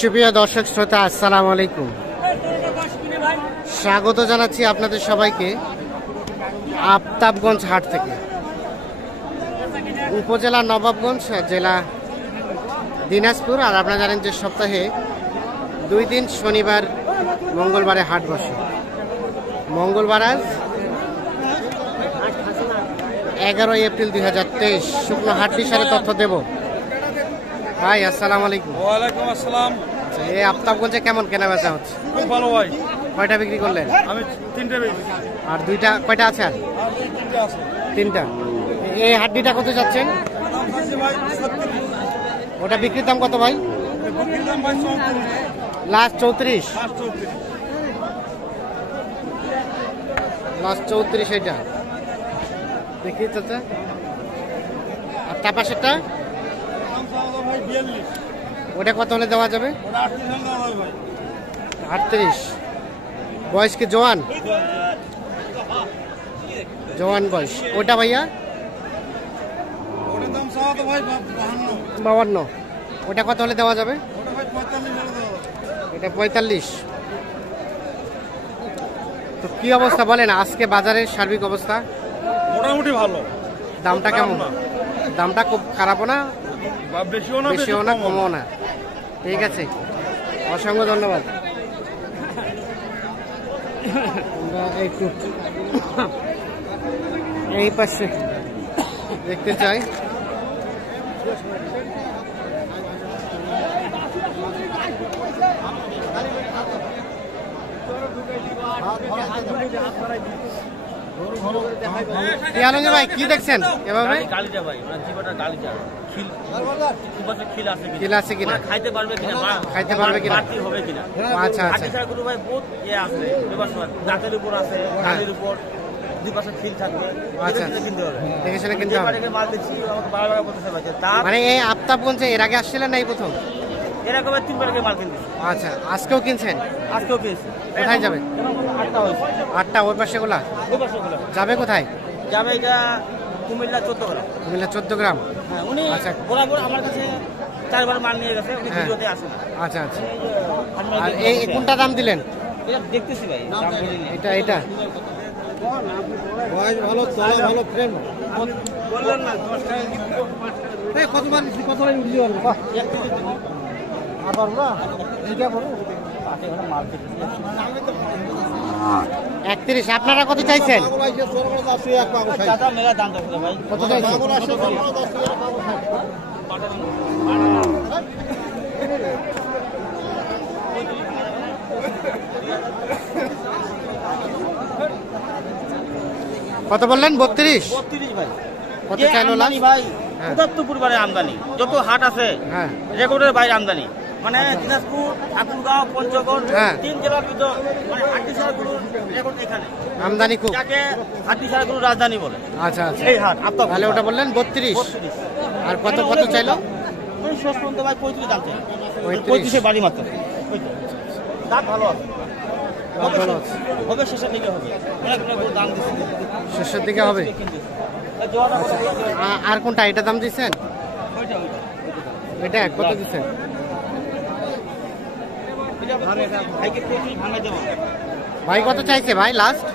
সুপ্রিয় দর্শক শ্রোতা, আসসালামু আলাইকুম। স্বাগত জানাচ্ছি আপনাদের সবাইকে আফতাবগঞ্জ হাট থেকে। উপজেলা নবাবগঞ্জ, জেলা দিনাজপুর। আর আপনারা জানেন যে সপ্তাহে 2 দিন শনিবার মঙ্গলবারে হাট বসে। মঙ্গলবার আজ 11 এপ্রিল 2023। শুকনো হাট বিষয়ে তথ্য দেব। ভাই আসসালামু আলাইকুম। ওয়ালাইকুম আসসালাম। এই আফতাবগঞ্জে কেমন কেনা বেচা হচ্ছে? খুব ভালো ভাই। কয়টা বিক্রি করলেন? আমি 3টে বেচি। আর 2টা কয়টা আছে? আর 3টে আছে। 3টা। এই হাড্ডিটা কত যাচ্ছেন? দাম আছে ভাই 70। ওটা বিক্রির দাম কত ভাই? বিক্রির দাম ভাই 34। লাস্ট 34। লাস্ট 34 এটা বিক্রি চাচা। আর তার পাশেরটা দাম চাওয়া ভাই 42। ওটা কত হলে দেওয়া যাবে? ওটা 38 দাম হয় ভাই। 38। বয়স কি জওয়ান? জওয়ান বয়স। ওটা ভাইয়া ওটার দাম চাওয়া তো ভাই 52। 52। ওটা কত হলে দেওয়া যাবে? ওটা ভাই 45 হলে দেওয়া যাবে। এটা 45। তো কি অবস্থা বলেন আজকে বাজারের সার্বিক অবস্থা? মোটামুটি ভালো। দামটা কেমন? দামটা খুব খারাপও না, বেশিও না বেশিও না, কমও না। ঠিক আছে, অসংখ্য ধন্যবাদ। আমরা একটু এই পাশে দেখতে চাই। ভাই কি দেখছেন এভাবে? খিল আছে কিনা, খাইতে পারবে কিনা, খাইতে পারবে কিনা? বাড়তি হবে কিনা। আচ্ছা আচ্ছা। গরু ভাই বহুত আছে, দাঁতের উপর আছে, কানের উপর 2 পাশে খিল থাকবে। আচ্ছা, কিনতে হবে, দেখে শুনে কিনতে হবে। মাল দিচ্ছি আমাকে 12 টাকা করতেছে ভাই। তার মানে এই আফতাবগঞ্জে এর আগে আসছিলেন না এই প্রথম? এরকম 3 বার মাল কিনতেছি। আচ্ছা, আজকেও কিনছেন? আজকেও কিনছি। কোথায় যাবে? 8টা হয়েছে। 8টা ওই পাশে গুলা ওই পাশে গুলো যাবে কোথায়? যাবে এটা কুমিল্লা 14 গ্রাম। কুমিল্লা 14 গ্রাম। হ্যাঁ, উনি আচ্ছা। বরাবর আমার কাছে 4 বার মাল নিয়ে গেছে, উনি হ্যাঁ। ভিডিওতে আসেন। আচ্ছা আচ্ছা। আর এই কোনটা দাম দিলেন? এটা দেখতেছি ভাই, দাম বলিনি। এটা এটা ভাই ভালো, চলা ভালো, ফ্রেম। বললেন না 10 টাকা এই কত মান কত লাইন উঠলি বল বাহ। আবার না এইটা বড় পাটে ঘরে মাল দেখতেছি। 31। আপনারা কত চাইছেন? পাগল আইছে সরবরাহ আছে এক পাগল খাই। দাদা মেলা দাম দেখতে ভাই। কত চাইছেন? পাগল আসে সরবরাহ আছে এক পাগল খাই। কত বললেন? 32। 32 ভাই। কত যে চাইলো আমদানি লাস্ট? ভাই, হ্যাঁ। 74 বারে আমদানি। যত হাট আছে হ্যাঁ রেকর্ডের বাইরে আমদানি। মানে দিনাজপুর, ঠাকুরগাঁও, পঞ্চগড়, হ্যাঁ। 3 জেলার ভিতর মানে হাড্ডি ছাড়া গরুর রেকর্ড এখানে। আমদানি খুব। যাকে হাড্ডি ছাড়া গরুর রাজধানী বলে আচ্ছা আচ্ছা। এই হাট আফতাব। তাহলে ওটা বললেন 32। 32। আর কত কত চাইলো? ওই শেষ পর্যন্ত ভাই 35 দাম চাই। 35 35 বাড়ি মাত্র। দাম ভালো আছে। দাম ভালো আছে। হবে শেষের দিকে হবে। অনেক গরুর দাম দিচ্ছে। শেষের দিকে হবে। আর কোনটা? এটা দাম দিচ্ছেন? এটা কত দিচ্ছেন? ভাই কত চাইছে ভাই লাস্ট?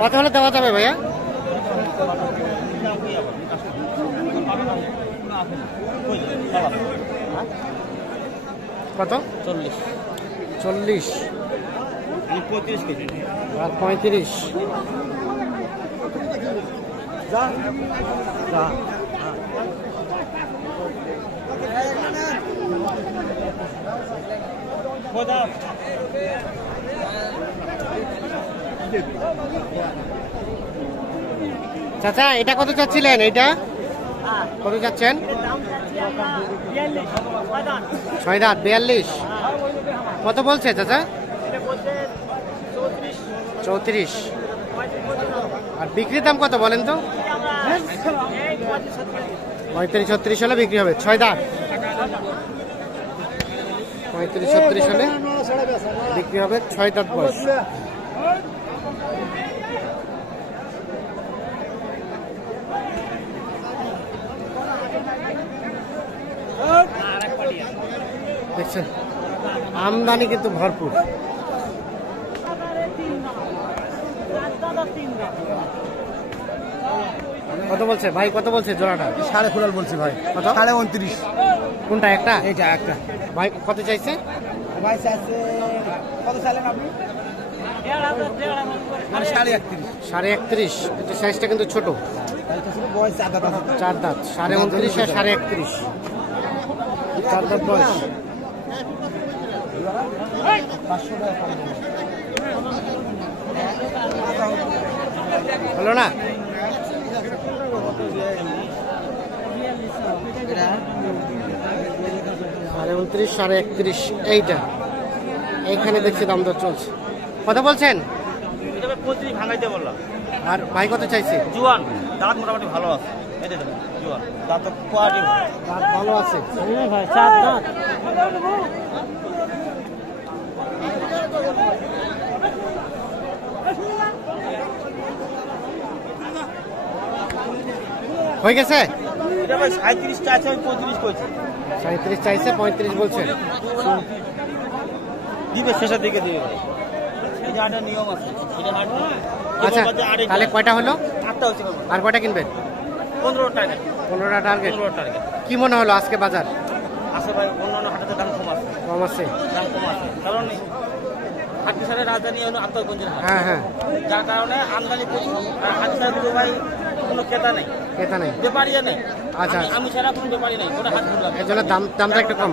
কত হলে দেওয়া যাবে ভাইয়া? কত? 40। 40 35 কেজি। আর 35। চাচা এটা কত চাচ্ছিলেন? এটা কত চাচ্ছেন? 6 দাঁত 42। কত বলছে চাচা? 34। আর বিক্রির দাম কত বলেন তো? 35-36 হলে বিক্রি হবে। 6 দাঁত 35-36 হলে বিক্রি হবে। 6 দাঁত বয়স। দেখছেন আমদানি কিন্তু ভরপুর। কত বলছে ভাই, কত বলছে জোড়াটা? 4.5 বলছি ভাই। কত? 29.5। কোনটা একটা? এইটা একটা। ভাই কত চাইছে? ভাই চাচ্ছে কত চাইলেন আপনি? মানে 31.5। 31.5। এটা সাইজটা কিন্তু ছোট, এটা ছিল বয়স 4 দাঁত আছে। 4 দাঁত। 29.5 আর 31.5, 4 দাঁত বয়স। 500 টাকা কম দেবো। হলো না? সাড়ে 29, 31.5 এইটা। এইখানে দেখছি দাম দর চলছে। কত বলছেন? এটা 35 ভাঙাইতে বললাম। আর ভাই কত চাইছে? জুয়ান দাঁত মোটামুটি ভালো আছে, এটা দেবেন জুয়ান দাঁত তো কোয়ালিটি দাঁত ভালো আছে। ভাই 4 দাঁত। হয়ে গেছে? এটা ভাই 37 চাইছে, আমি 35 কইছি। 37 চাইছে, 35 বলছে। দিবে শেষের দিকে দিবে ভাই, এই যে একটা নিয়ম আছে, এটা হাট না। আচ্ছা তাহলে কয়টা হলো? 8টা হচ্ছে বাবা। আর কয়টা কিনবেন? 15 টাকা। 15টা টার্গেট। 15 টাকা কি মনে হলো আজকে বাজার? আছে ভাই, অন্যান্য হাটের দাম কম আছে। কম আছে? দাম কম আছে কারণ হাটকিসারের রাজধানী হলো আন্তর্গঞ্জের হাট, হ্যাঁ হ্যাঁ, যার কারণে আমদানি প্রচুর। আর হাটকিসারের দিকে ভাই কোনো ক্রেতা নেই, ক্রেতা নেই। ব্যাপারীও নেই। আচ্ছা। আমি ছাড়া কোনো ব্যাপারী নেই, ওটা হাট করলাম। এর জন্য দামটা একটু কম।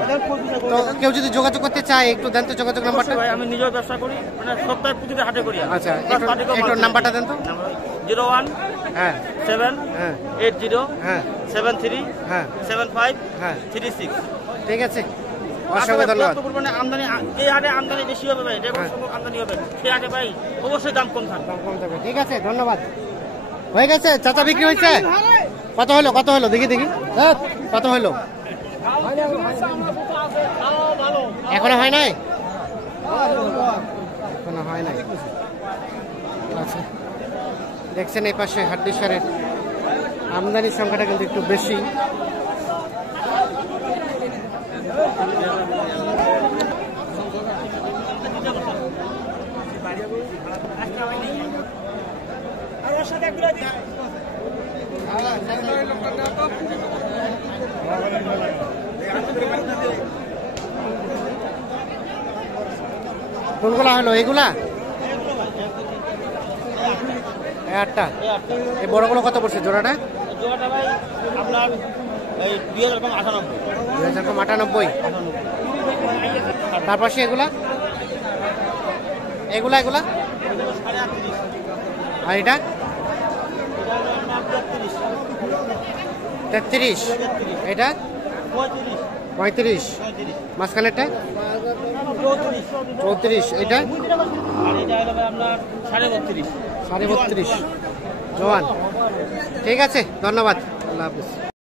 তো কেউ যদি যোগাযোগ করতে চায় একটু দেন তো যোগাযোগ নাম্বারটা। ভাই আমি নিজেও ব্যবসা করি, মানে সপ্তাহে প্রতিটা হাটে করি। আচ্ছা একটু নাম্বারটা দেন তো। 01 হ্যাঁ 7 হ্যাঁ 80 হ্যাঁ 73 হ্যাঁ 75 হ্যাঁ 36। ঠিক আছে, অসংখ্য ধন্যবাদ। মানে আমদানি, এই হাটে আমদানি বেশি হবে ভাই, রেকর্ড সংখ্যক আমদানি হবে। সেই হাটে ভাই অবশ্যই দাম কম থাকবে। দাম কম থাকবে। ঠিক আছে, ধন্যবাদ। হয়ে গেছে চাচা, বিক্রি হয়েছে? কত হলো, কত হলো দেখি দেখি, কত হলো? এখনো হয় নাই? এখনো হয় নাই। আচ্ছা, দেখছেন এই পাশে হাটডিসারের আমদানির সংখ্যাটা কিন্তু একটু বেশি। কোনগুলা হলো এগুলা? আটটা। এই বড়গুলো কত পড়ছে জোড়াটা? জোড়াটা ভাই আপনার এই 2098। 2098। তার পাশে এগুলা, এগুলা এগুলা, আর এটা 33, এটা 35, মাঝখানেরটা 34, এটা আর এটা হলো ভাই আপনার 32.5। 32.5 জওয়ান। ঠিক আছে, ধন্যবাদ, আল্লাহ হাফিজ।